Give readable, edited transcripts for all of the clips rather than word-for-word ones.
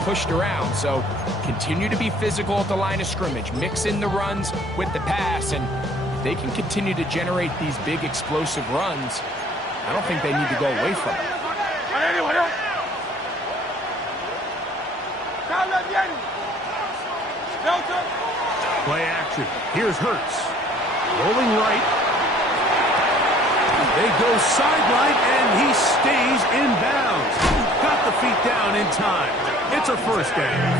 pushed around, so continue to be physical at the line of scrimmage, mix in the runs with the pass, and if they can continue to generate these big explosive runs, I don't think they need to go away from it. Play action. Here's Hurts. Rolling right. They go sideline, and he stays in bounds. Got the feet down in time. It's a first down.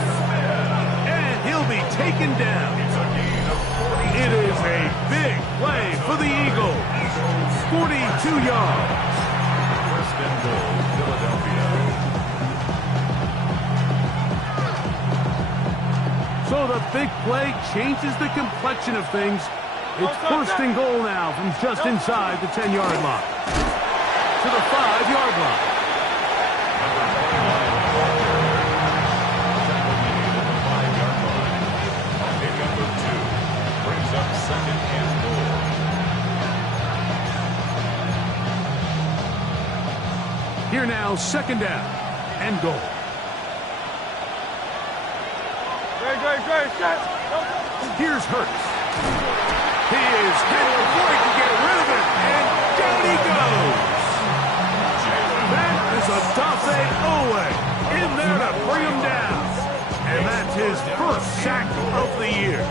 And he'll be taken down. It is a big play for the Eagles. 42 yards. First and goal, Philadelphia. So the big play changes the complexion of things. It's first and goal now from just inside the 10-yard line. To the 5-yard line. Brings up second and goal. Here now, second down and goal. Here's Hurts. He is hit before he can get rid of it, and down he goes. That is a Dafe Owe in there to bring him down. And that's his first sack of the year.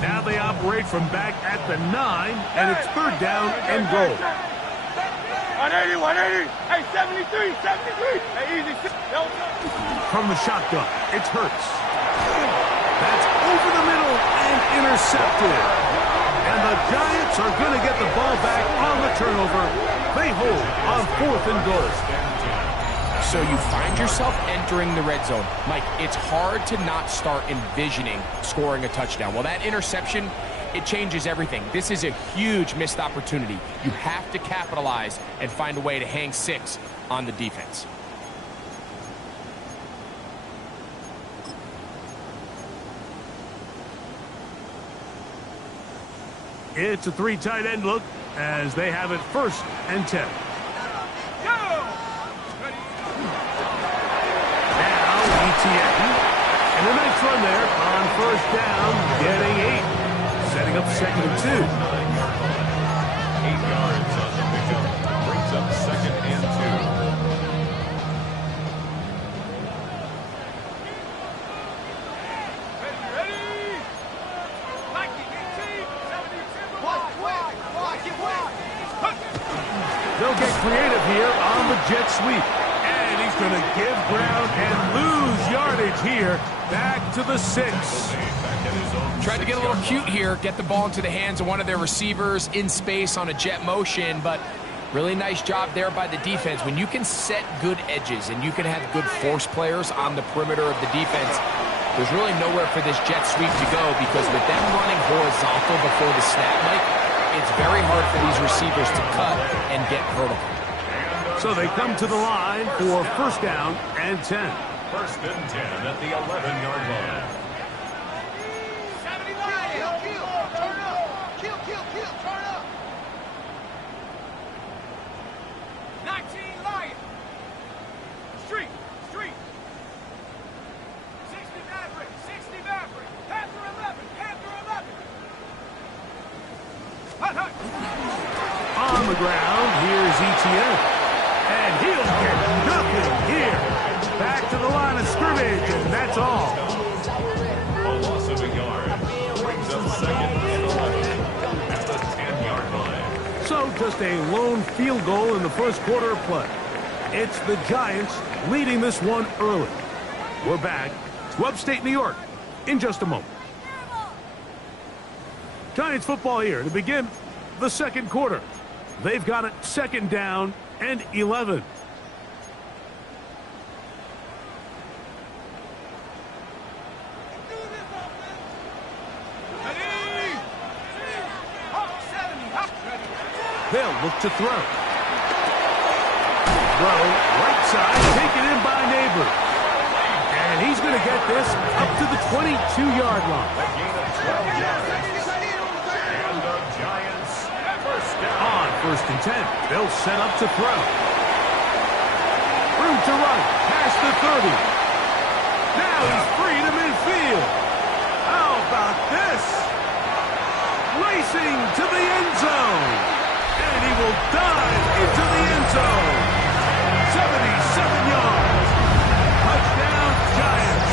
Now they operate from back at the 9, and it's third down and goal. 180, hey, 73, hey, easy. From the shotgun, it's Hurts. That's over the middle and intercepted. And the Giants are going to get the ball back on the turnover. They hold on fourth and goal. So you find yourself entering the red zone. Mike, it's hard to not start envisioning scoring a touchdown. Well, that interception, it changes everything. This is a huge missed opportunity. You have to capitalize and find a way to hang 6 on the defense. It's a 3 tight end look as they have it first and 10. Now ETN. And a nice run there on first down, getting 8. Setting up second and 2. 8 yards on the pickup. Brings up second and 2. They'll get creative here on the jet sweep. And he's going to give ground and lose yardage here. Back to the 6. Tried to get a little cute here, get the ball into the hands of one of their receivers in space on a jet motion, but really nice job there by the defense. When you can set good edges and you can have good force players on the perimeter of the defense, there's really nowhere for this jet sweep to go, because with them running horizontal before the snap, Mike, it's very hard for these receivers to cut and get vertical. So they come to the line for first down and 10. First and 10 at the 11-yard line. Turn up. 19 Lion. Street. 60 Maverick. Panther 11. On the ground, here's ETN. And he'll get nothing here. Back to the line of scrimmage, and that's all. A loss of a yard. Brings up second and 11 at the 10-yard line. So just a lone field goal in the first quarter of play. It's the Giants leading this one early. We're back to upstate New York in just a moment. Giants football here to begin the second quarter. They've got it second down and 11. They'll look to throw. Throw right side, taken in by Neighbors. And he's going to get this up to the 22-yard line. A gain of 12 yards. And the Giants first and 10. They'll set up to throw. Room to run. Past the 30. Now he's free to midfield. How about this? Racing to the end zone. And he will dive into the end zone. 77 yards. Touchdown, Giants.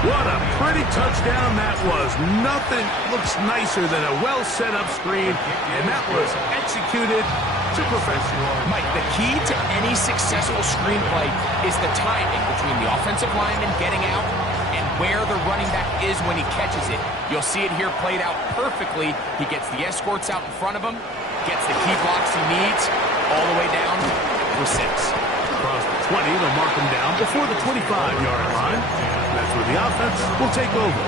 What a pretty touchdown that was. Nothing looks nicer than a well-set-up screen, and that was executed to perfection. Mike, the key to any successful screenplay is the timing between the offensive lineman getting out and where the running back is when he catches it. You'll see it here played out perfectly. He gets the escorts out in front of him, gets the key blocks he needs, all the way down for 6. Across the 20, they'll mark him down before the 25-yard line. That's where the offense will take over.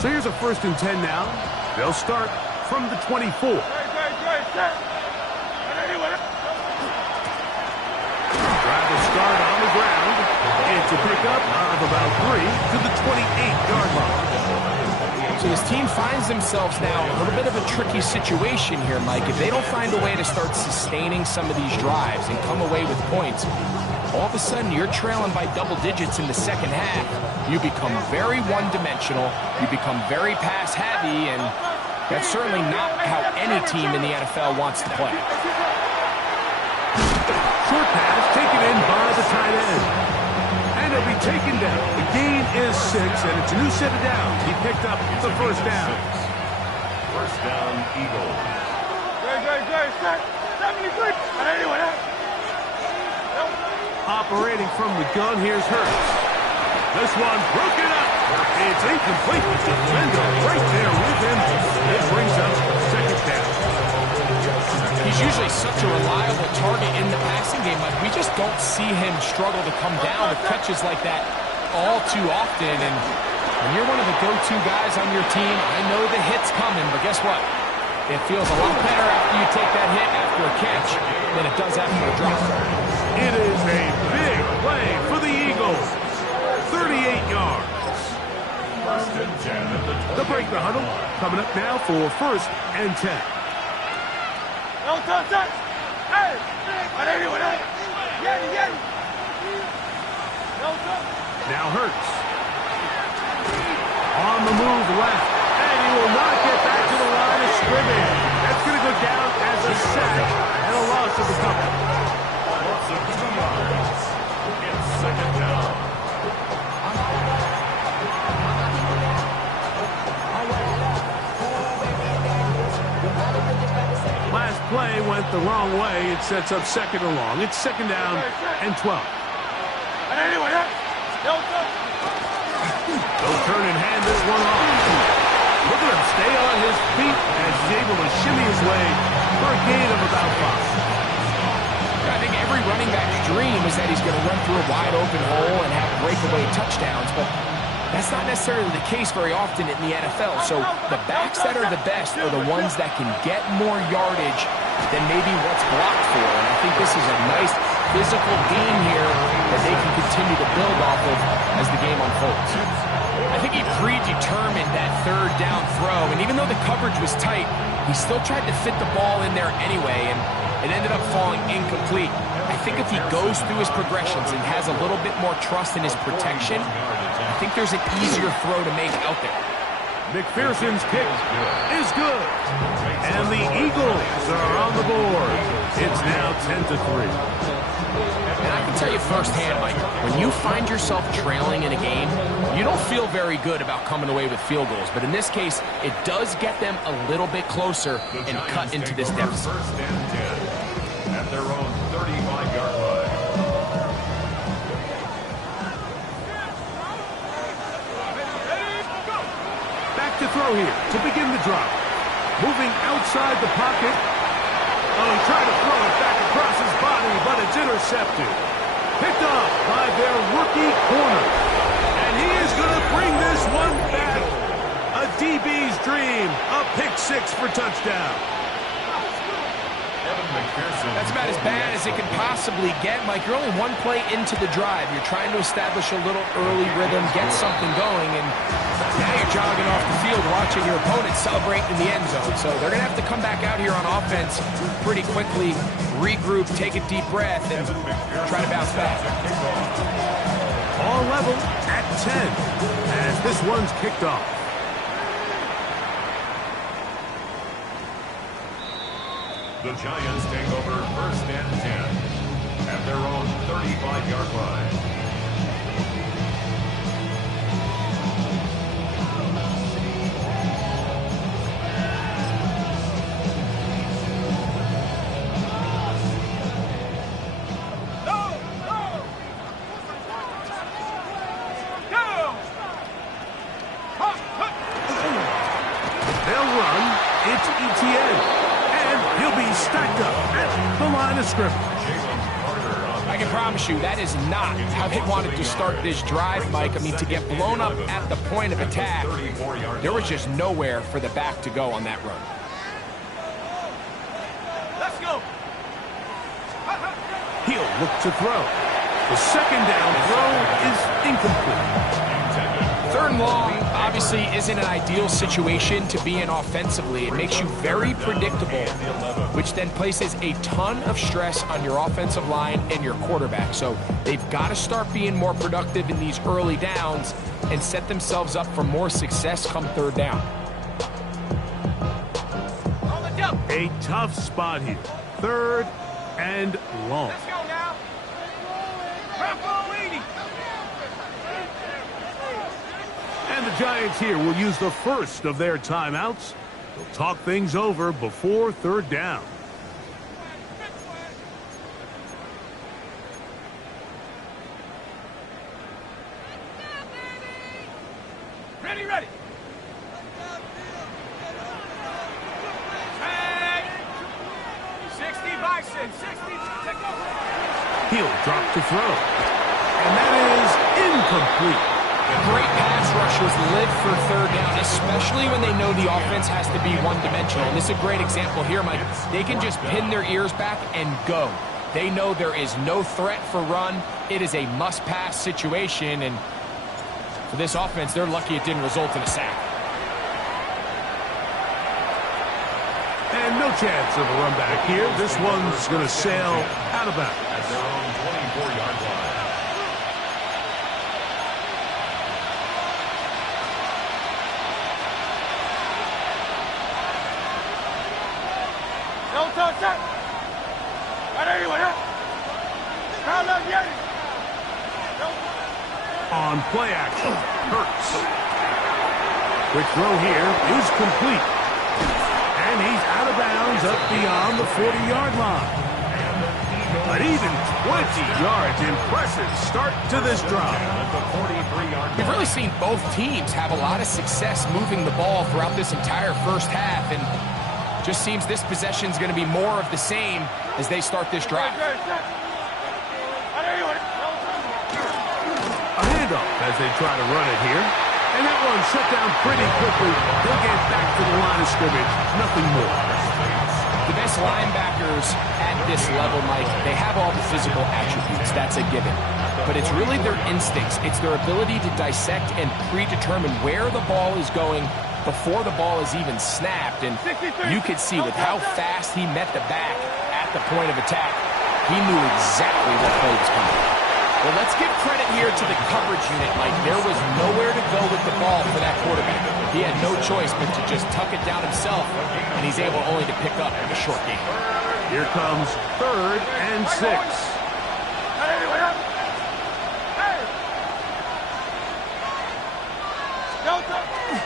So here's a first and 10 now. They'll start from the 24. Drive will start on the ground. It's a pickup of about 3 to the 28-yard line. So this team finds themselves now in a little bit of a tricky situation here, Mike. If they don't find a way to start sustaining some of these drives and come away with points, all of a sudden you're trailing by double digits in the second half. You become very one-dimensional. You become very pass-heavy, and that's certainly not how any team in the NFL wants to play. Short pass taken in by the tight end. And he'll be taken down. The gain is 6, and it's a new set of downs. He picked up the first down. First down, Eagles. Operating from the gun, here's Hurts. This one broken up. It's incomplete. The defender right there with him. It brings up second down. He's usually such a reliable target in the passing game. Like, we just don't see him struggle to come down with catches like that all too often. And when you're one of the go-to guys on your team, I know the hit's coming, but guess what? It feels a lot better after you take that hit after a catch than it does after a drop. It is a big play for the Eagles. 38 yards. First and 10 at the 20. The break the huddle coming up now for first and 10. Now Hurts. On the move left. And he will not get back to the line of scrimmage. That's going to go down as a sack and a loss of a couple. Loss of 2 yards. It's second down. Last play went the wrong way. It sets up second and long. It's second down and 12. They'll turn and hand this one off. Look at him stay on his feet as he's able to shimmy his way for a gain of about 5. I think every running back's dream is that he's going to run through a wide open hole and have breakaway touchdowns, but that's not necessarily the case very often in the NFL. So the backs that are the best are the ones that can get more yardage than maybe what's blocked for. And I think this is a nice physical game here that they can continue to build off of as the game unfolds. I think he predetermined that third down throw, and even though the coverage was tight, he still tried to fit the ball in there anyway, and it ended up falling incomplete. I think if he goes through his progressions and has a little bit more trust in his protection, I think there's an easier throw to make out there. McPherson's kick is good. And the Eagles are on the board. It's now 10-3. And I can tell you firsthand, Mike, when you find yourself trailing in a game, you don't feel very good about coming away with field goals. But in this case, it does get them a little bit closer and cut into this deficit. First and 10 at their own 35-yard line. Back to throw here to begin the drive. Moving outside the pocket. Oh, he tried to throw it back across his body, but it's intercepted. Picked up by their rookie corner. And he is going to bring this one back. A DB's dream. A pick six for touchdown. That's about as bad as it can possibly get, Mike. You're only one play into the drive. You're trying to establish a little early rhythm, get something going, and now you're jogging off the field watching your opponent celebrate in the end zone. So they're going to have to come back out here on offense pretty quickly, regroup, take a deep breath, and try to bounce back. All level at 10 as this one's kicked off. The Giants take over 1st and 10 at their own 35-yard line. They'll run. It's ETN. And he'll be stacked up at the line of scrimmage. I can promise you that is not how they wanted to start this drive, Mike. I mean, to get blown up at the point of attack, there was just nowhere for the back to go on that run. Let's go. He'll look to throw. The second down throw is incomplete. 3rd and long obviously isn't an ideal situation to be in offensively. It makes you very predictable, which then places a ton of stress on your offensive line and your quarterback. So they've got to start being more productive in these early downs and set themselves up for more success come 3rd down. A tough spot here. 3rd and long. Let's go now. Bravo 80. And the Giants here will use the first of their timeouts. They'll talk things over before 3rd down. Ready, ready. Tag. 60 bison. 60. Take over. He'll drop to throw. And that is incomplete. Great pass rushers live for 3rd down, especially when they know the offense has to be one-dimensional. And this is a great example here, Mike. They can just pin their ears back and go. They know there is no threat for run. It is a must-pass situation, and for this offense, they're lucky it didn't result in a sack. And no chance of a run back here. This one's going to sail out of bounds. At their own 24-yard line. Don't touch that. Right everywhere. Crowd up, yeah. On play action, Hurts. Quick throw here is complete. And he's out of bounds up beyond the 40-yard line. An even 20 yards. Impressive start to this drive. We've really seen both teams have a lot of success moving the ball throughout this entire first half, and just seems this possession is going to be more of the same as they start this drive. A handoff as they try to run it here. And that one shut down pretty quickly. They'll get back to the line of scrimmage. Nothing more. The best linebackers at this level, Mike, they have all the physical attributes. That's a given. But it's really their instincts. It's their ability to dissect and predetermine where the ball is going before the ball is even snapped. And you could see with how fast he met the back at the point of attack, he knew exactly what play was coming. Well, let's give credit here to the coverage unit, Mike. There was nowhere to go with the ball for that quarterback. He had no choice but to just tuck it down himself, and he's able only to pick up a short gain. Here comes 3rd and 6.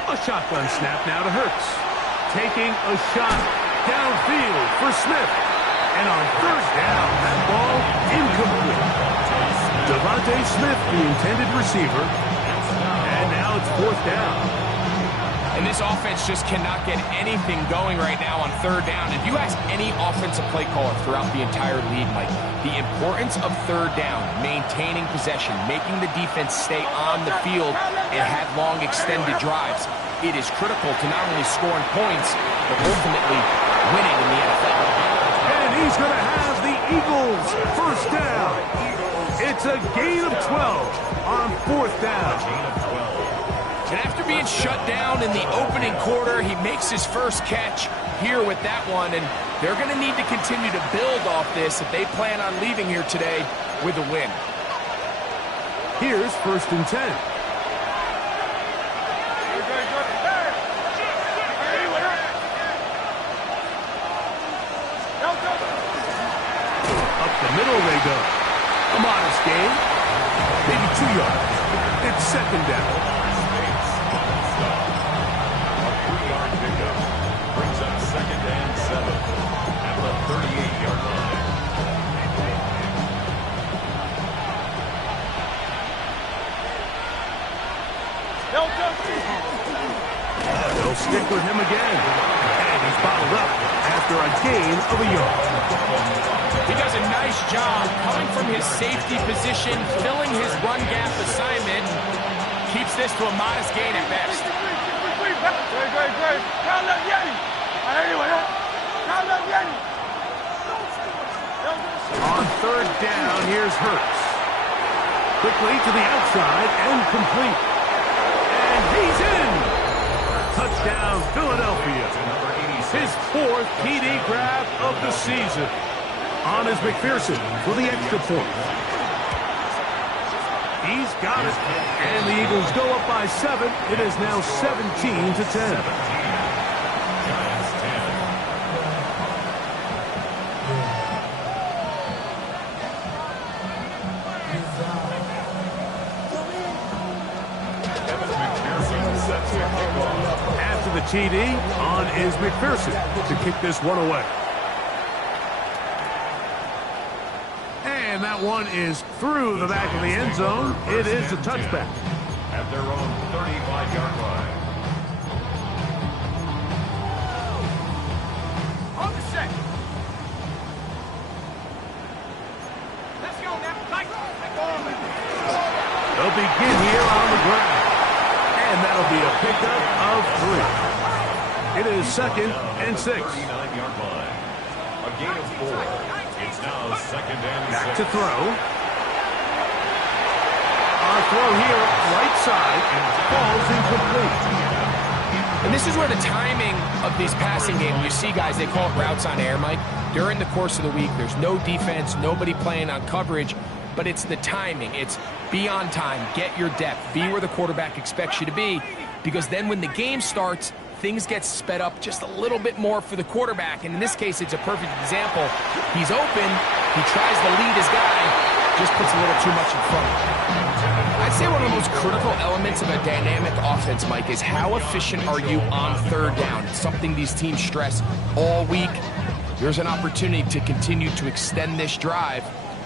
A shotgun snap now to Hurts. Taking a shot downfield for Smith. And on 3rd down, that ball incomplete. Devontae Smith, the intended receiver. And now it's 4th down. And this offense just cannot get anything going right now on 3rd down. If you ask any offensive play caller throughout the entire league, Mike, the importance of 3rd down, maintaining possession, making the defense stay on the field and have long extended drives, it is critical to not only scoring points, but ultimately winning in the NFL. And he's going to have the Eagles first down. It's a gain of 12 on fourth down. And after being shut down in the opening quarter, he makes his first catch here with that one, and they're going to need to continue to build off this if they plan on leaving here today with a win. Here's first and 10. Up the middle they go. A modest gain. Maybe 2 yards. It's second down. A 3-yard pickup brings up second and 7 at the 38-yard line. They'll stick with him again. And he's bottled up after a gain of a yard. He does a nice job coming from his safety position, filling his run gap assignment, keeps this to a modest gain at best. On third down, here's Hurts. Quickly to the outside and complete. And he's in. Touchdown, Philadelphia. His fourth TD grab of the season. On is McPherson for the extra point. He's got it. And the Eagles go up by 7. It is now 17-10. Giants 10. Kevin McPherson sets the kickoff. After the TD, on is McPherson to kick this one away. And that one is through the back of the end zone. It is a touchback. At their own 35-yard line. On the set. Let's go now. They'll begin here on the ground. And that'll be a pickup of 3. It is second and 6. 39-yard line. A gain of 4. It's now second and 6. Back to throw. Our throw here, right side, falls incomplete. And this is where the timing of this passing game, you see guys, they call it routes on air, Mike. During the course of the week, there's no defense, nobody playing on coverage, but it's the timing. It's be on time, get your depth, be where the quarterback expects you to be, because then when the game starts, things get sped up just a little bit more for the quarterback. And in this case, it's a perfect example. He's open, he tries to lead his guy, just puts a little too much in front. I'd say one of the most critical elements of a dynamic offense, Mike, is how efficient are you on third down? It's something these teams stress all week. There's an opportunity to continue to extend this drive.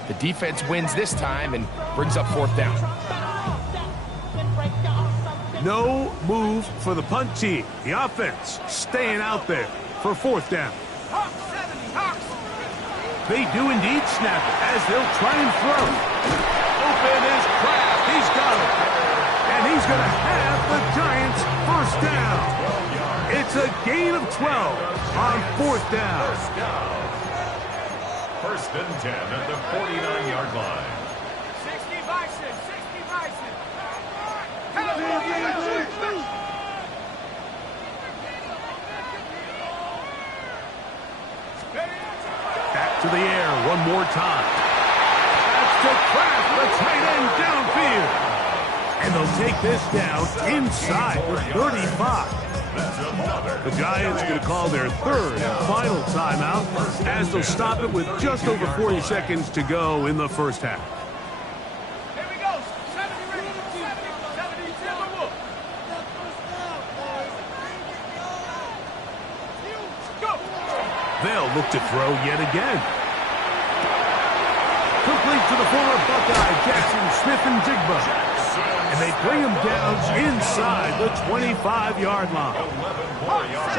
The defense wins this time and brings up fourth down. No move for the punt team. The offense staying out there for fourth down. They do indeed snap it as they'll try and throw. Open is Kraft. He's got it. And he's going to have the Giants first down. It's a gain of 12 on fourth down. First and 10 at the 49-yard line. 60 Bison, 60 Bison. Back to the air one more time. That's to Kraft, the tight end downfield. And they'll take this down inside the 35. The Giants going to call their third and final timeout as they'll stop it with just over 40 seconds to go in the first half. Here we go. 70 ready. 70 Timberwolf. Go. They'll look to throw yet again. Complete to the former Buckeye, Jackson Smith-Njigba. And they bring him down inside the 25-yard line. 11 more yards.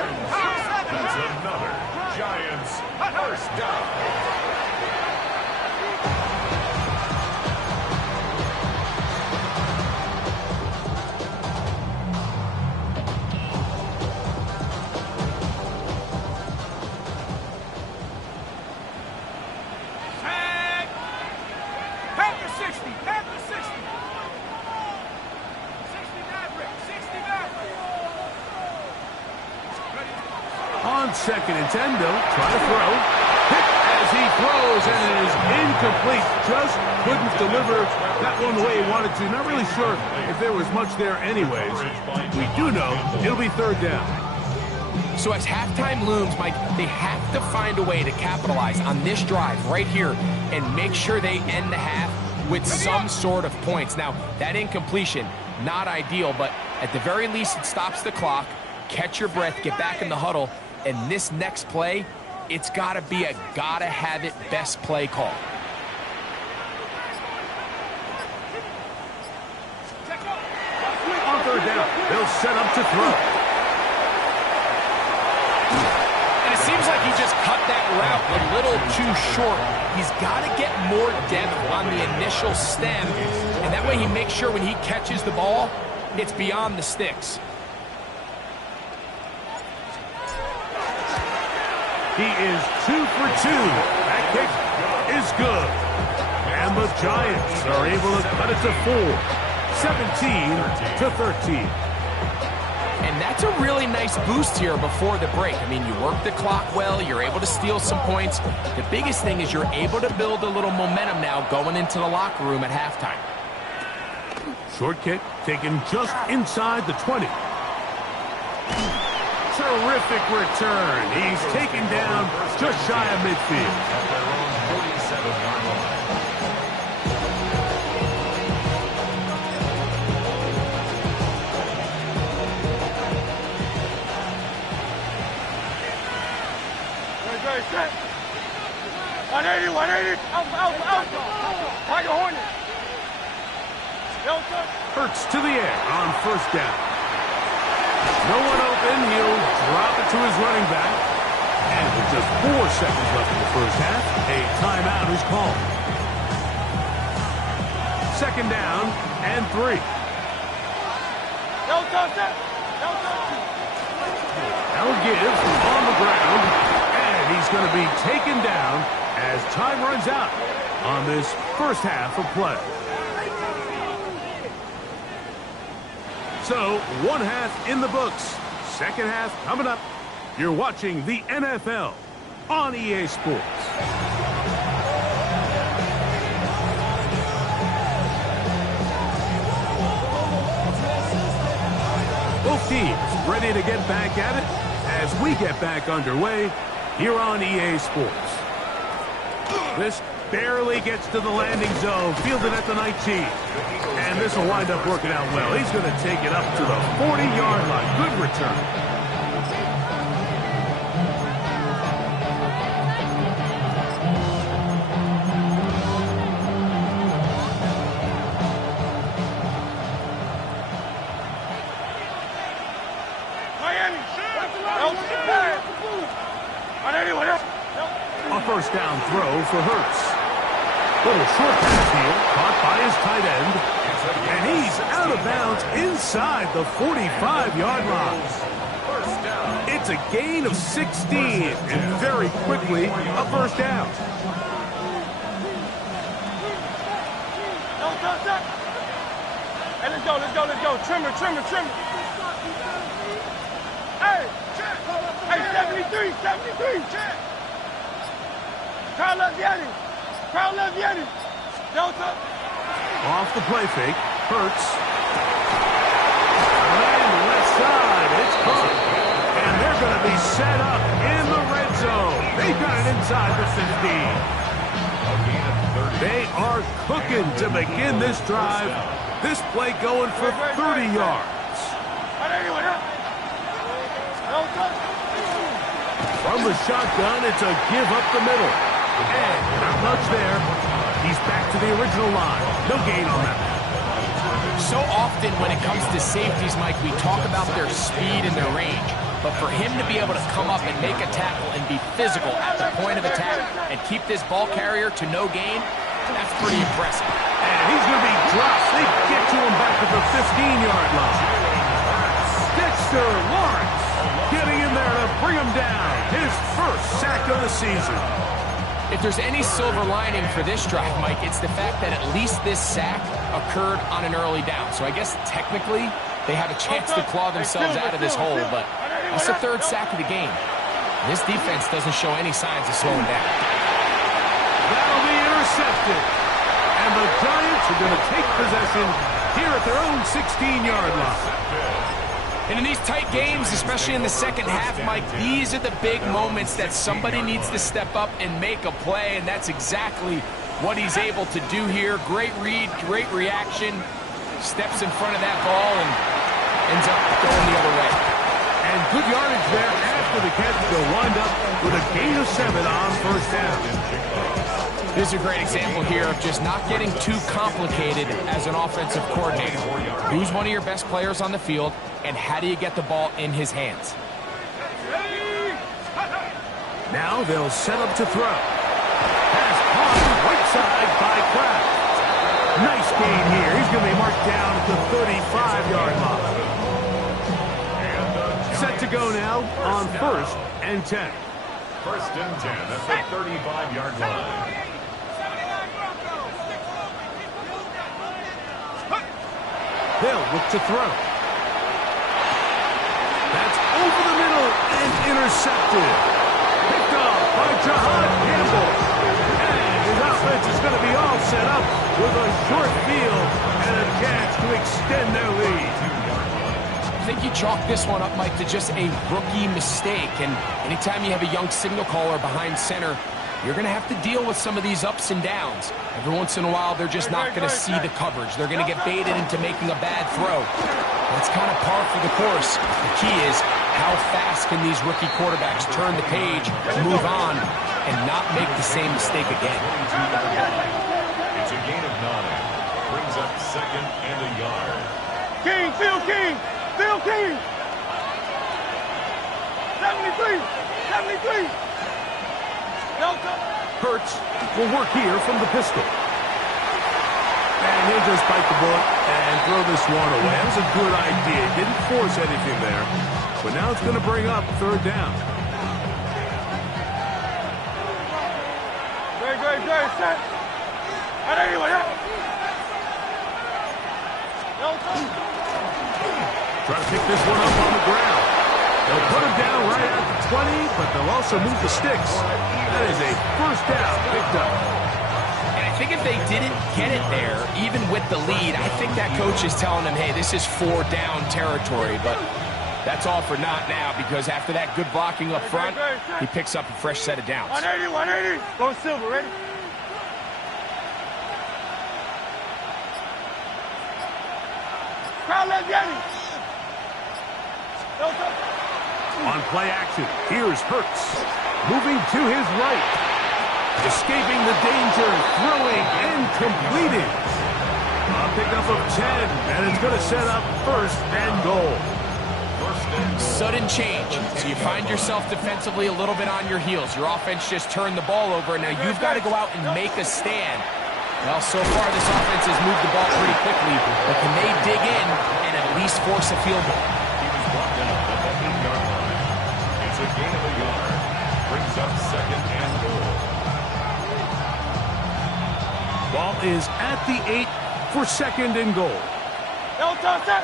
That's another Giants first down. On 2nd and 10, Bill, try to throw. Hit as he throws, and it is incomplete. Just couldn't deliver that one the way he wanted to. Not really sure if there was much there anyways. We do know it'll be 3rd down. So as halftime looms, Mike, they have to find a way to capitalize on this drive right here and make sure they end the half with some sort of points. Now, that incompletion, not ideal, but at the very least, it stops the clock. Catch your breath, get back in the huddle, and this next play, it's got to be a gotta-have-it best play call. On 3rd down, they'll set up to throw. And it seems like he just cut that route a little too short. He's got to get more depth on the initial stem, and that way he makes sure when he catches the ball, it's beyond the sticks. He is 2 for 2. That kick is good. And the Giants are able to cut it to 4. 17-13. And that's a really nice boost here before the break. I mean, you work the clock well, you're able to steal some points. The biggest thing is you're able to build a little momentum now going into the locker room at halftime. Short kick taken just inside the 20. Terrific return. He's taken down just shy of midfield. At their own 47-yard line. Set. 180, 180. Out. Like a hornet. Hurts to the air on 1st down. No one open. He'll drop it to his running back. And with just 4 seconds left in the 1st half, a timeout is called. 2nd down and 3. Now gives on the ground. He's going to be taken down as time runs out on this 1st half of play. So, 1 half in the books. 2nd half coming up. You're watching the NFL on EA Sports. Both teams ready to get back at it as we get back underway here on EA Sports. This barely gets to the landing zone, fielded at the 19. And this will wind up working out well. He's going to take it up to the 40-yard line. Good return. A 1st down throw for Hurts. Little short pass here, caught by his tight end. And he's out of bounds inside the 45-yard line. It's a gain of 16, and very quickly, a 1st down. Hey, let's go. Trimmer. Hey, 73. Crowd left Yeti. Delta. Off the play fake. Hurts. And left side. It's caught. And they're going to be set up in the red zone. They've got it inside the 15. They are cooking to begin this drive. This play going for 30 yards. From the shotgun, it's a give up the middle. And not much there. He's back to the original line. No gain on that. So often when it comes to safeties, Mike, we talk about their speed and their range. But for him to be able to come up and make a tackle and be physical at the point of attack and keep this ball carrier to no gain, that's pretty impressive. And he's going to be dropped. They get to him back at the 15-yard line. Dexter Lawrence getting in there to bring him down. His 1st sack of the season. If there's any silver lining for this drive, Mike, it's the fact that at least this sack occurred on an early down. So I guess technically they have a chance to claw themselves out of this hole, but that's the 3rd sack of the game. This defense doesn't show any signs of slowing down. That'll be intercepted. And the Giants are going to take possession here at their own 16-yard line. And in these tight games, especially in the second half, Mike, these are the big moments that somebody needs to step up and make a play, and that's exactly what he's able to do here. Great read, great reaction, steps in front of that ball and ends up going the other way. And good yardage there after the catch. They'll wind up with a gain of 7 on first down. This is a great example here of just not getting too complicated as an offensive coordinator. Who's one of your best players on the field, and how do you get the ball in his hands? Now they'll set up to throw. Pass caught right side by Kraft. Nice gain here. He's going to be marked down at the 35-yard line. Set to go now on 1st and 10. 1st and 10 at the 35-yard line. They'll look to throw. That's over the middle and intercepted. Picked off by Jahad Campbell. And his offense is going to be all set up with a short field and a chance to extend their lead. I think you chalk this one up, Mike, to just a rookie mistake. And anytime you have a young signal caller behind center, you're going to have to deal with some of these ups and downs. Every once in a while, they're just not going to see the coverage. They're going to get baited into making a bad throw. That's kind of par for the course. The key is how fast can these rookie quarterbacks turn the page, move on, and not make the same mistake again. It's a gain of 9. Brings up 2nd and a yard. King, Phil King, Phil King. 73, 73. Delta. Hurts will work here from the pistol. And he'll just bite the bullet and throw this one away. That was a good idea. Didn't force anything there. But now it's going to bring up 3rd down. Great, set. Try to pick this one up on the ground. They'll put him down right at the 20, but they'll also move the sticks. That is a 1st down picked up. And I think if they didn't get it there, even with the lead, I think that coach is telling them, hey, this is 4 down territory. But that's all for not now, because after that good blocking up front, he picks up a fresh set of downs. 180, 180. Go Silver, ready? Crowd, let's get it. Delta. On play action, here's Hurts. Moving to his right. Escaping the danger, throwing, and completing. A pickup of 10, and it's going to set up 1st and goal. Sudden change. So you find yourself defensively a little bit on your heels. Your offense just turned the ball over. Now you've got to go out and make a stand. Well, so far this offense has moved the ball pretty quickly, but can they dig in and at least force a field goal? He was brought down at the 8-yard line. It's a gain of a yard. Brings up 2nd and goal. Ball is at the 8 for 2nd and goal. Delta, set.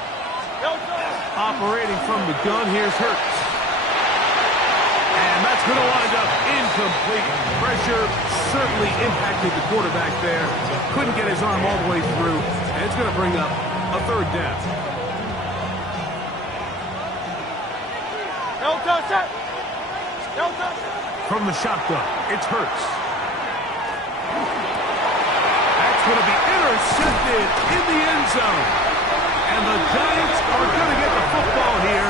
Delta. Operating from the gun, here's Hurts. And that's going to wind up incomplete. Pressure certainly impacted the quarterback there. Couldn't get his arm all the way through. And it's going to bring up a 3rd down. Delta, set. Delta. From the shotgun, it's Hurts. That's going to be intercepted in the end zone. And the Giants are going to get the football here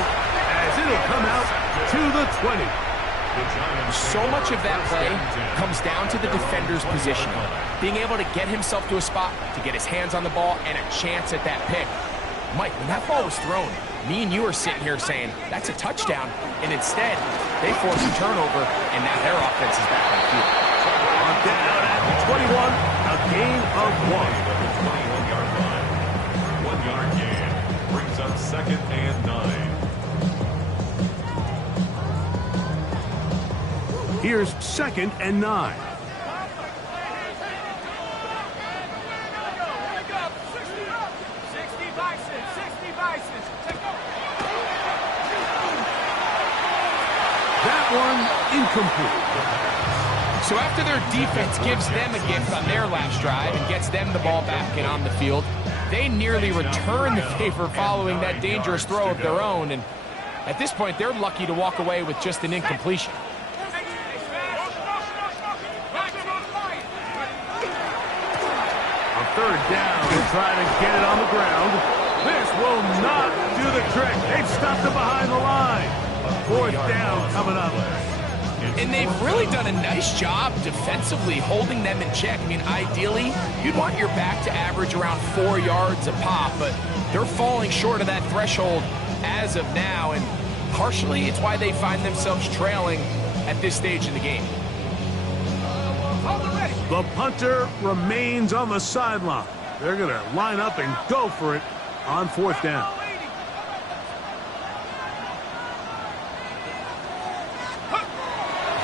as it'll come out to the 20. So much of that play comes down to the defender's positioning. Being able to get himself to a spot, to get his hands on the ball, and a chance at that pick. Mike, when that ball was thrown, me and you are sitting here saying, that's a touchdown. And instead, they force a turnover, and now their offense is back on the field. On down at the 21, a gain of 1. 21-yard line. 1-yard gain. Brings up 2nd and 9. Here's 2nd and 9. That one incomplete. So after their defense gives them a gift on their last drive and gets them the ball back and on the field, they nearly return the favor following that dangerous throw of their own. And at this point, they're lucky to walk away with just an incompletion. On third down, they'll try to get it on the ground. This will not do the trick. They've stopped it behind the line. Fourth down coming up. And they've really done a nice job defensively holding them in check. I mean, ideally, you'd want your back to average around 4 yards a pop, but they're falling short of that threshold as of now, and partially it's why they find themselves trailing at this stage in the game. The punter remains on the sideline. They're going to line up and go for it on fourth down.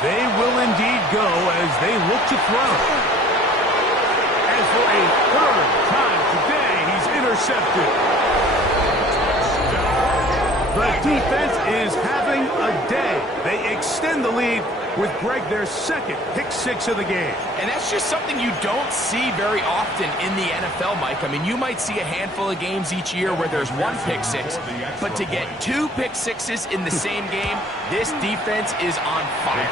They will indeed go as they look to throw. And for a third time today, he's intercepted. The defense is having a day. They extend the lead with Greg their second pick six of the game. And that's just something you don't see very often in the NFL, Mike. I mean, you might see a handful of games each year where there's one pick six, but to get 2 pick sixes in the same game, this defense is on fire.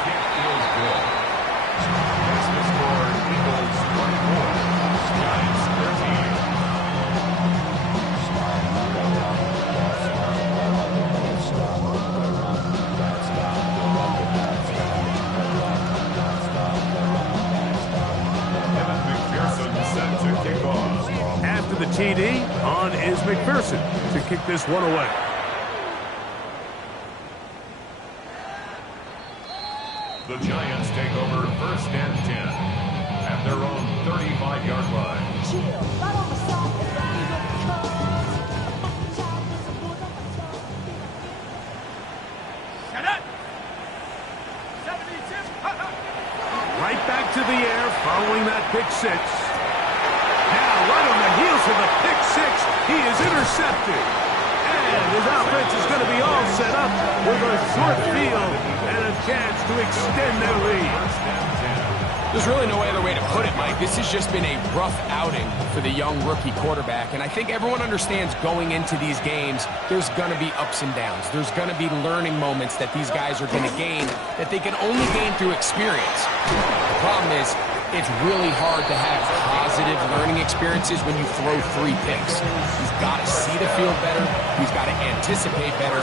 After the TD, on is McPherson to kick this one away. The Giants take over first and 10 at their own 35-yard line. Right back to the air following that pick six. Now right on the heels of the pick six, he is intercepted. And his offense is going to be all set up with a short field and a chance to extend their lead. There's really no other way to put it, Mike. This has just been a rough outing for the young rookie quarterback, and I think everyone understands going into these games, there's going to be ups and downs. There's going to be learning moments that these guys are going to gain that they can only gain through experience. The problem is, it's really hard to have positive learning experiences when you throw 3 picks. He's got to see the field better. He's got to anticipate better.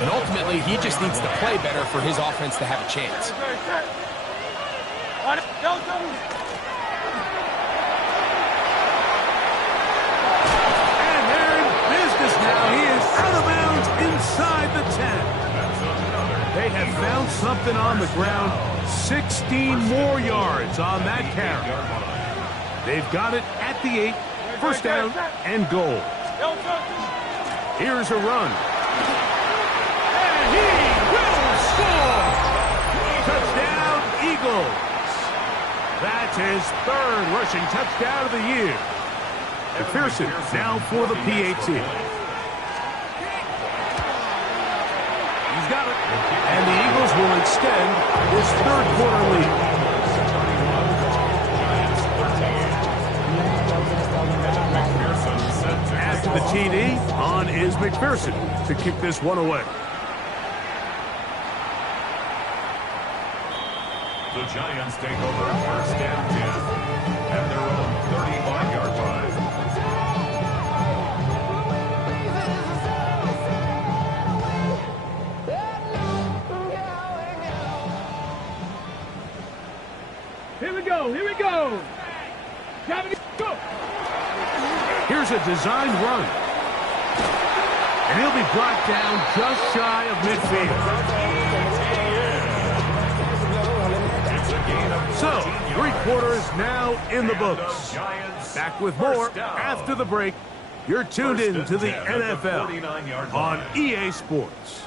And ultimately, he just needs to play better for his offense to have a chance. And they're in business now. He is out of bounds inside the 10. They have found something on the ground. 16 more yards on that carry. They've got it at the 8. First down and goal. Here's a run. And he will score. Touchdown, Eagles. That's his 3rd rushing touchdown of the year. McPherson now for the PAT. He's got it. And the Eagles will extend his 3rd quarter lead. After the TD, on is McPherson to kick this one away. The Giants take over first and 10 at their own 35-yard line. Here we go. Here we go. Go. Here's a designed run. And he'll be brought down just shy of midfield. So, 3 quarters now in the books. Back with more after the break. You're tuned in to the NFL on EA Sports.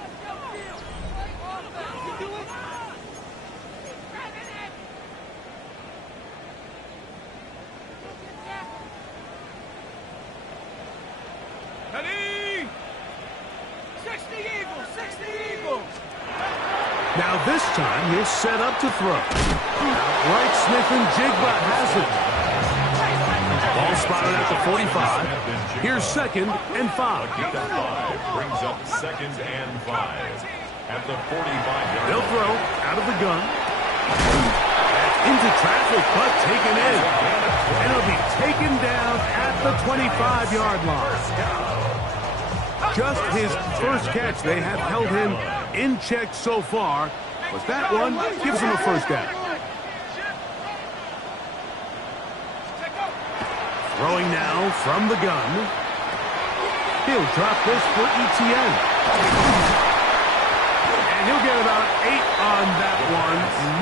Now this time he'll set up to throw. Right sniffing Jigba has it. Ball spotted at the 45. Here's 2nd and 5. Brings up 2nd and 5. At the 45-yard. They'll throw out of the gun. Into traffic, but taken in. And it'll be taken down at the 25-yard line. Just his first catch. They have held him in check so far, but that one gives him a first down. Throwing now from the gun. He'll drop this for ETN. And he'll get about 8 on that one.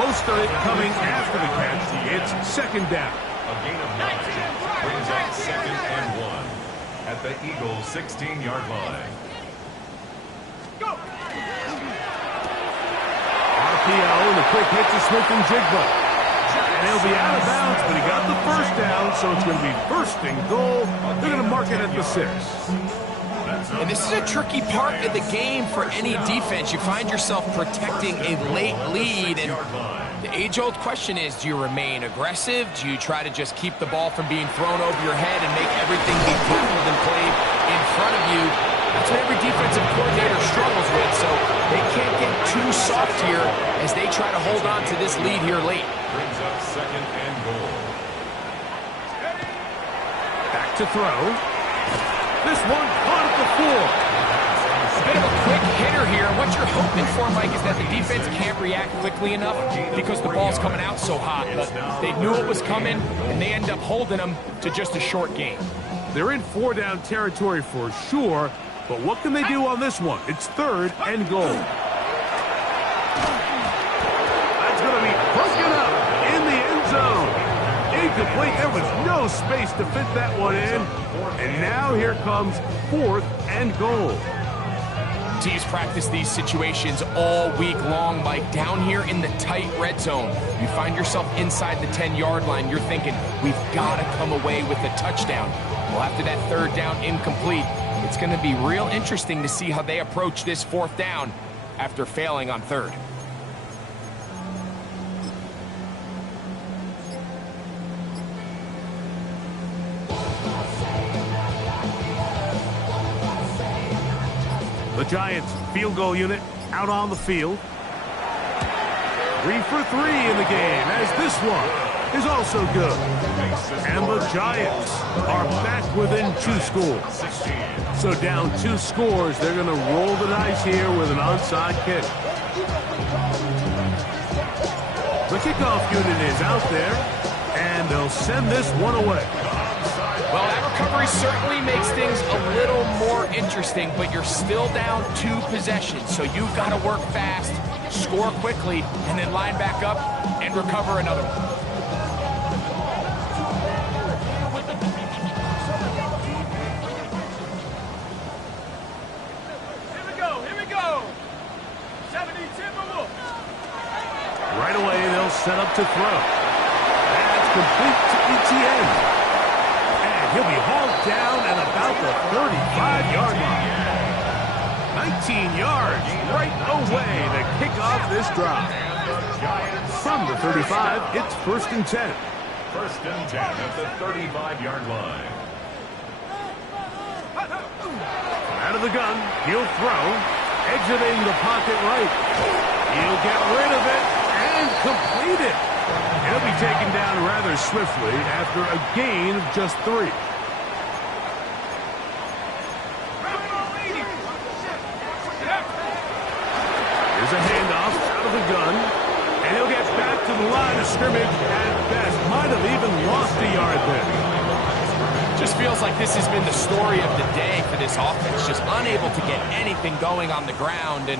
Most of it coming after the catch. It's 2nd down. A gain of 9 brings up 2nd and 1 at the Eagles' 16-yard line. RPO and a quick hit to Smith and Jigba. And he'll be out of bounds, but he got the first down, so it's going to be 1st and goal. They're going to mark it at the 6. And this is a tricky part of the game for any defense. You find yourself protecting a late lead, and the age-old question is, do you remain aggressive? Do you try to just keep the ball from being thrown over your head and make everything be tackled and played in front of you? That's what every defensive coordinator struggles with, so they can't get too soft here as they try to hold on to this lead here late. Brings up 2nd and goal. Back to throw. This one caught at the 4. A bit of a quick hitter here. What you're hoping for, Mike, is that the defense can't react quickly enough because the ball's coming out so hot. But they knew it was coming, and they end up holding them to just a short gain. They're in 4-down territory for sure, but what can they do on this one? It's 3rd and goal. That's going to be broken up in the end zone. Incomplete. There was no space to fit that one in. And now here comes 4th and goal. Teams practice these situations all week long, Mike. Down here in the tight red zone, you find yourself inside the 10-yard line. You're thinking, we've got to come away with a touchdown. Well, after that 3rd down incomplete, it's going to be real interesting to see how they approach this 4th down after failing on 3rd. The Giants field goal unit out on the field. 3 for 3 in the game, as this one is also good. And the Giants are back within 2 scores. So down 2 scores, they're going to roll the dice here with an onside kick. The kickoff unit is out there, and they'll send this one away. Well, that recovery certainly makes things a little more interesting, but you're still down 2 possessions, so you've got to work fast, score quickly, and then line back up and recover another one. Here we go. 70 Timberwolves. Right away, they'll set up to throw. That's complete to ETN. And he'll be hauled down at about the 35-yard line. 19 yards right away to kick off this drive. From the 35, it's 1st and 10. 1st and 10 at the 35-yard line. Out of the gun, he'll throw. Exiting the pocket right. He'll get rid of it and complete it. He'll be taken down rather swiftly after a gain of just 3. Here's a handoff out of the gun. And he'll get back to the line of scrimmage at best. Might have even lost a yard there. Just feels like this has been the story of the day for this offense. Just unable to get anything going on the ground, and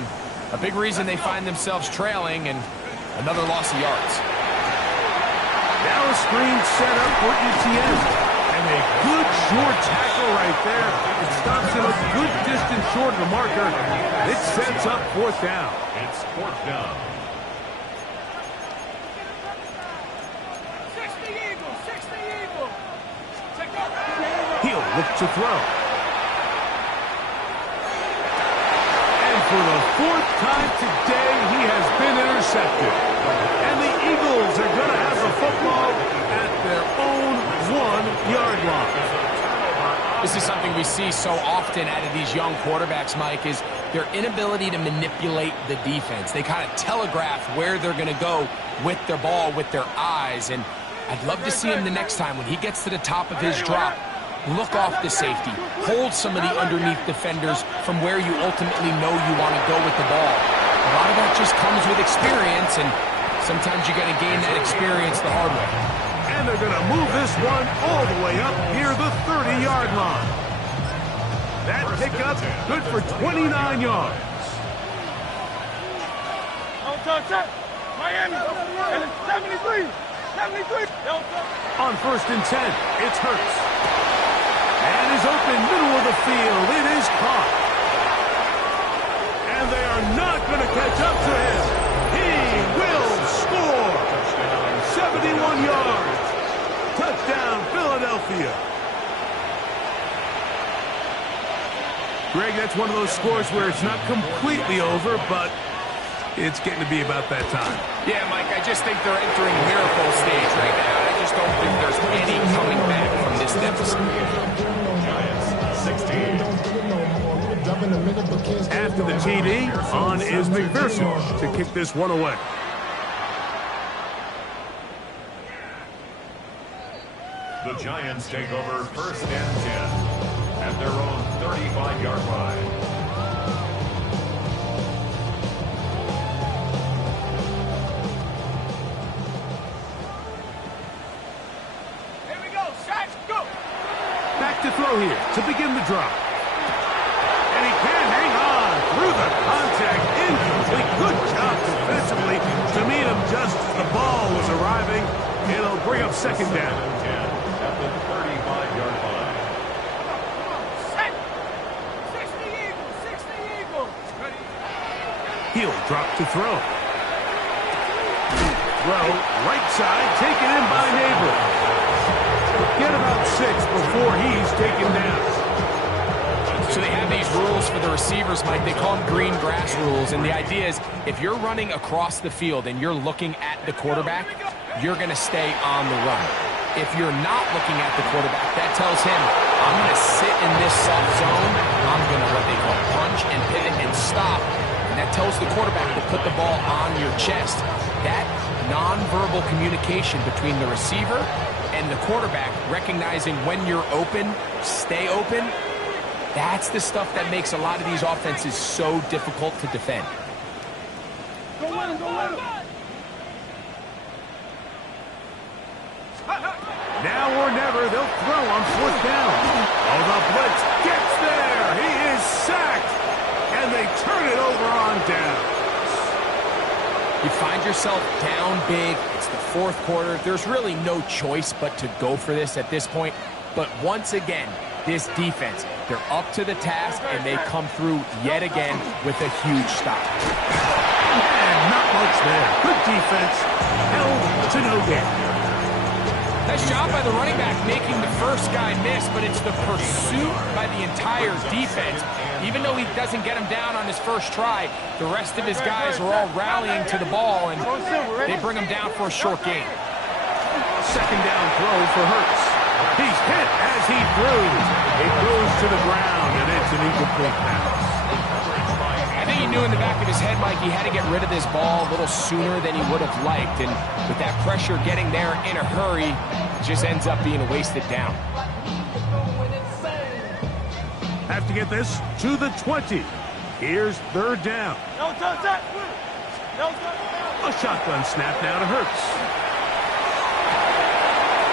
a big reason they find themselves trailing, and another loss of yards. Now a screen set up for ETN. And a good short tackle right there. It stops him a good distance short of the marker. It sets up 4th down. It's 4th down. 60 Eagles. 60 Eagles. He'll look to throw. And for the 4th time today, he has been intercepted. And the Eagles are going to have the football at their own 1-yard line. This is something we see so often out of these young quarterbacks, Mike, is their inability to manipulate the defense. They kind of telegraph where they're going to go with their ball, with their eyes. And I'd love to see him the next time when he gets to the top of his drop. Look off the safety. Hold some of the underneath defenders from where you ultimately know you want to go with the ball. A lot of that just comes with experience, and sometimes you got to gain that experience the hard way. And they're going to move this one all the way up near the 30-yard line. That pickup good for 29 yards. Miami, 73. On 1st and 10, it's Hurts. And is open middle of the field. It is caught. And they are not going to catch up to him. He will score. 71 yards. Touchdown, Philadelphia. Greg, that's one of those scores where it's not completely over, but it's getting to be about that time. Yeah, Mike, I just think they're entering miracle stage right now. I just don't think there's any coming back from this deficit. Giants, 16. After the TD, on is McPherson to kick this one away. The Giants take over 1st and 10 at their own 35-yard line. Here we go, shots, go! Back to throw here to begin the drop. And he can hang on through the contact. Incomplete. Good job defensively to meet him just as the ball was arriving. It'll bring up 2nd down. At the 35-yard line. Set! 60 Eagles! He'll drop to throw. Throw, right side, taken in by Neighbor. Get about 6 before he's taken down. So they have these rules for the receivers, Mike. They call them green grass rules. And the idea is if you're running across the field and you're looking at the quarterback, you're going to stay on the run. If you're not looking at the quarterback, that tells him, I'm going to sit in this soft zone. I'm going to what they call punch and pivot and stop. And that tells the quarterback to put the ball on your chest. That nonverbal communication between the receiver and the quarterback, recognizing when you're open, stay open, that's the stuff that makes a lot of these offenses so difficult to defend. Go win him, go win him! Now or never, they'll throw on 4th down. Oh, the blitz gets there. He is sacked. And they turn it over on downs. You find yourself down big. It's the 4th quarter. There's really no choice but to go for this at this point. But once again, this defense, they're up to the task, and they come through yet again with a huge stop. And not much there. Good defense. Held to no gain. Nice job by the running back making the first guy miss, but it's the pursuit by the entire defense. Even though he doesn't get him down on his first try, the rest of his guys are all rallying to the ball, and they bring him down for a short gain. 2nd down throw for Hurts. He's hit as he throws. It goes to the ground, and it's an incomplete pass. I think he knew in the back of his head, Mike, he had to get rid of this ball a little sooner than he would have liked. And with that pressure getting there in a hurry, it just ends up being a wasted down. Have to get this to the 20. Here's 3rd down. A shotgun snap now to Hurts.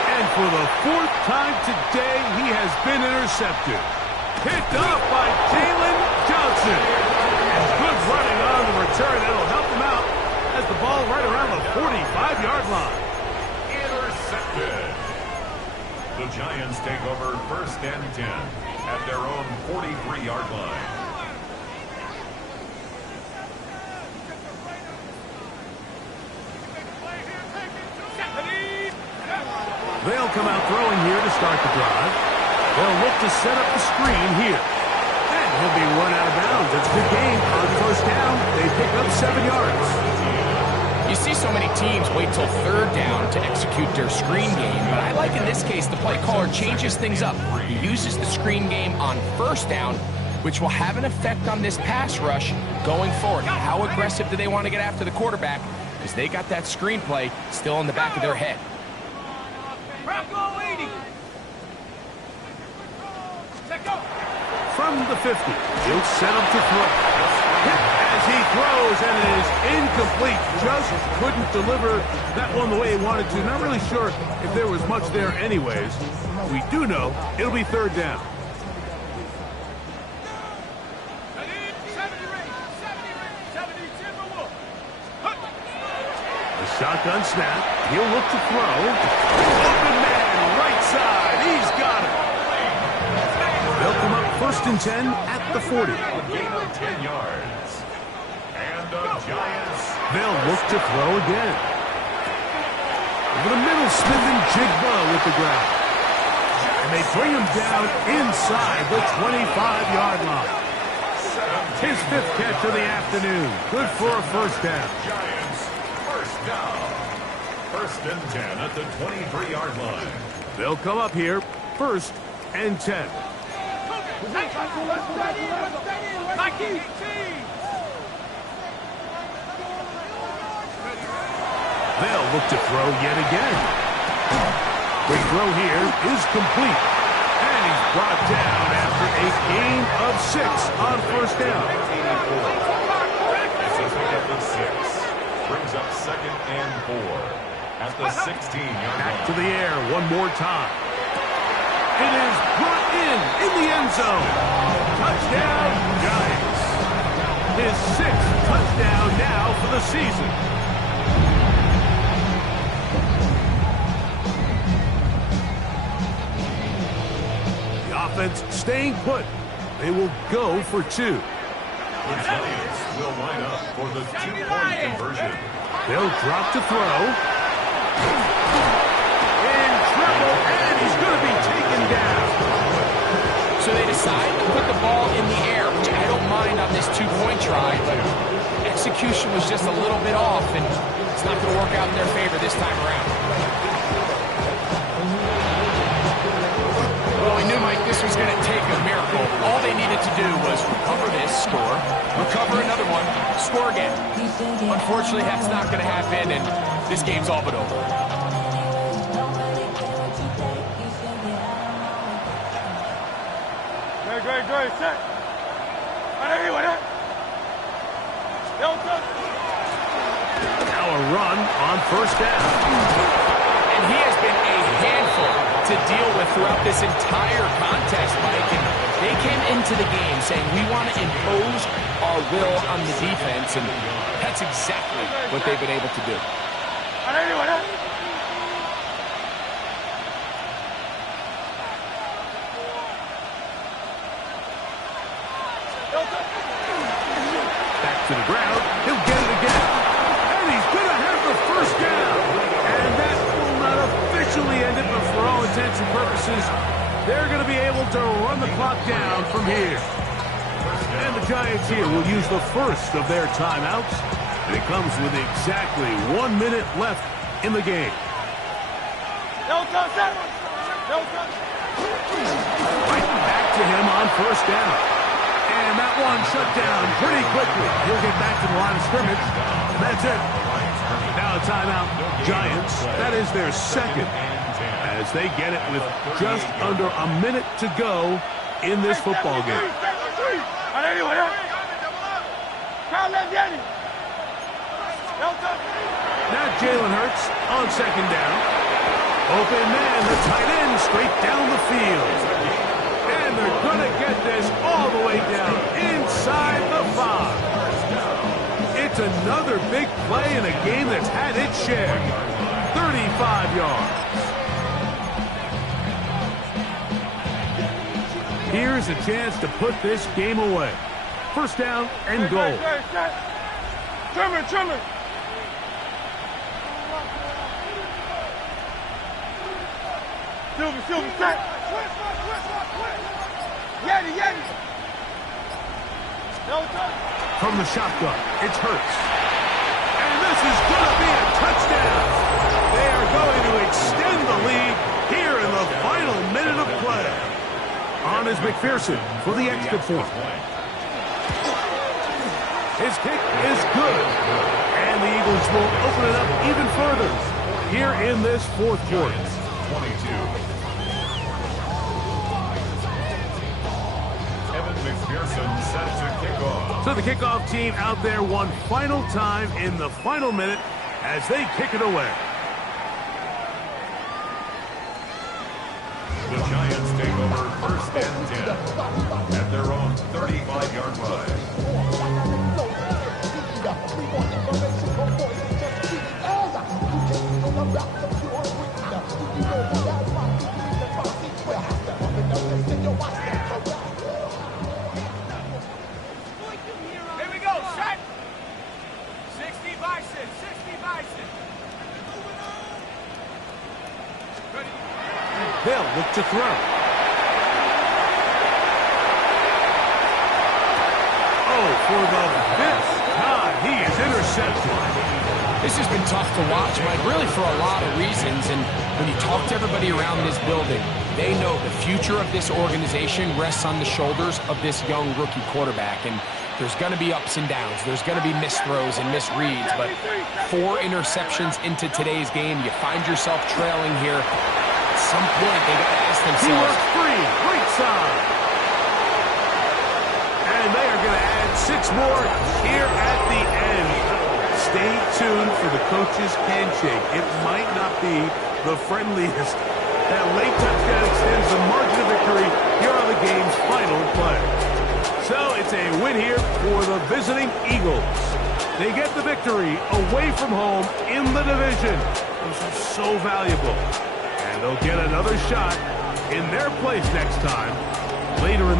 And for the 4th time today, he has been intercepted. Picked up by Jalen Johnson. And good running on the return. That'll help him out as the ball right around the 45-yard line. Intercepted. The Giants take over 1st and 10 at their own 43-yard line. They'll come out throwing here to start the drive. They'll look to set up the screen here. And he'll be run out of bounds. It's a good game on 1st down. They pick up 7 yards. You see so many teams wait till third down to execute their screen game, but I like in this case the play caller changes things up. He uses the screen game on first down, which will have an effect on this pass rush going forward. How aggressive do they want to get after the quarterback? Because they got that screen play still in the back of their head. From the 50, he'll set him to throw. As he throws, and it is incomplete. Just couldn't deliver that one the way he wanted to. Not really sure if there was much there anyways. We do know it'll be third down. The shotgun snap. He'll look to throw. Open man, right side. He's got it. They'll come up first and 10 at the 40. Gain of 10 yards. And the Giants. They'll look to throw again. Over the middle, Smith and Jigba with the ground. And they bring him down inside the 25-yard line. His fifth catch of the afternoon. Good for a first down. Giants, first down. First and 10 at the 23-yard line. They'll come up here, first and 10. They'll look to throw yet again. The throw here is complete. And he's brought down after a gain of 6 on first down. At the 6. Brings up second and 4. At the 16-yard line. Back to the air one more time. It is brought in the end zone. Touchdown, Giants. His 6th touchdown now for the season. The offense staying put. They will go for 2. The Giants will line up for the 2-point conversion. They'll drop to throw. In trouble, and he's going to be taken down. So they decide to put the ball in the air, which I don't mind on this 2-point try, but execution was just a little bit off, and it's not going to work out in their favor this time around. Well, we knew, Mike, this was going to take a miracle. All they needed to do was recover this, score, recover another one, score again. Unfortunately, that's not going to happen, and this game's all but over. Great, set. Now a run on first down. And he has been a handful to deal with throughout this entire contest, Mike. And they came into the game saying, we want to impose our will on the defense, and that's exactly what they've been able to do. Back to the ground. He'll get it again. And he's going to have the first down. And that will not officially end it, but for all intents and purposes, they're going to be able to run the clock down from here. And the Giants here will use the first of their timeouts. And it comes with exactly 1 minute left in the game. Right back to him on first down. And that one shut down pretty quickly. He'll get back to the line of scrimmage. And that's it. Now a timeout. Giants, that is their second. As they get it with just under a minute to go in this football game. Now Jalen Hurts on second down. Open man, the tight end straight down the field. And they're going to get this all the way down inside the 5. It's another big play in a game that's had its share. 35 yards. Here's a chance to put this game away. First down and goal. Trimmer. Silver, set. Yeti. From the shotgun, it's Hurts. And this is going to be touchdown. They are going to extend the lead here in the final minute of play. On is McPherson for the extra point. His kick is good. And the Eagles will open it up even further here in this fourth quarter. 22. McPherson set to kick off. So the kickoff team out there one final time in the final minute as they kick it away. The Giants take over first and 10 at their own 35-yard line. Here we go, set. 60 bison, 60 bison. Ready? They'll look to throw. Oh, for the fifth time, he is intercepted. This has been tough to watch, Mike, really for a lot of reasons. And when you talk to everybody around this building, they know the future of this organization rests on the shoulders of this young rookie quarterback. And there's going to be ups and downs. There's going to be missed throws and misreads. But 4 interceptions into today's game, you find yourself trailing here. At some point, they got to ask He themselves. works free, right side. And they are going to add 6 more here at the end. Stay tuned for the coach's handshake. It might not be the friendliest. That late touchdown extends the margin of victory here on the game's final play. So it's a win here for the visiting Eagles. They get the victory away from home in the division. Those are so valuable. And they'll get another shot in their place next time later in the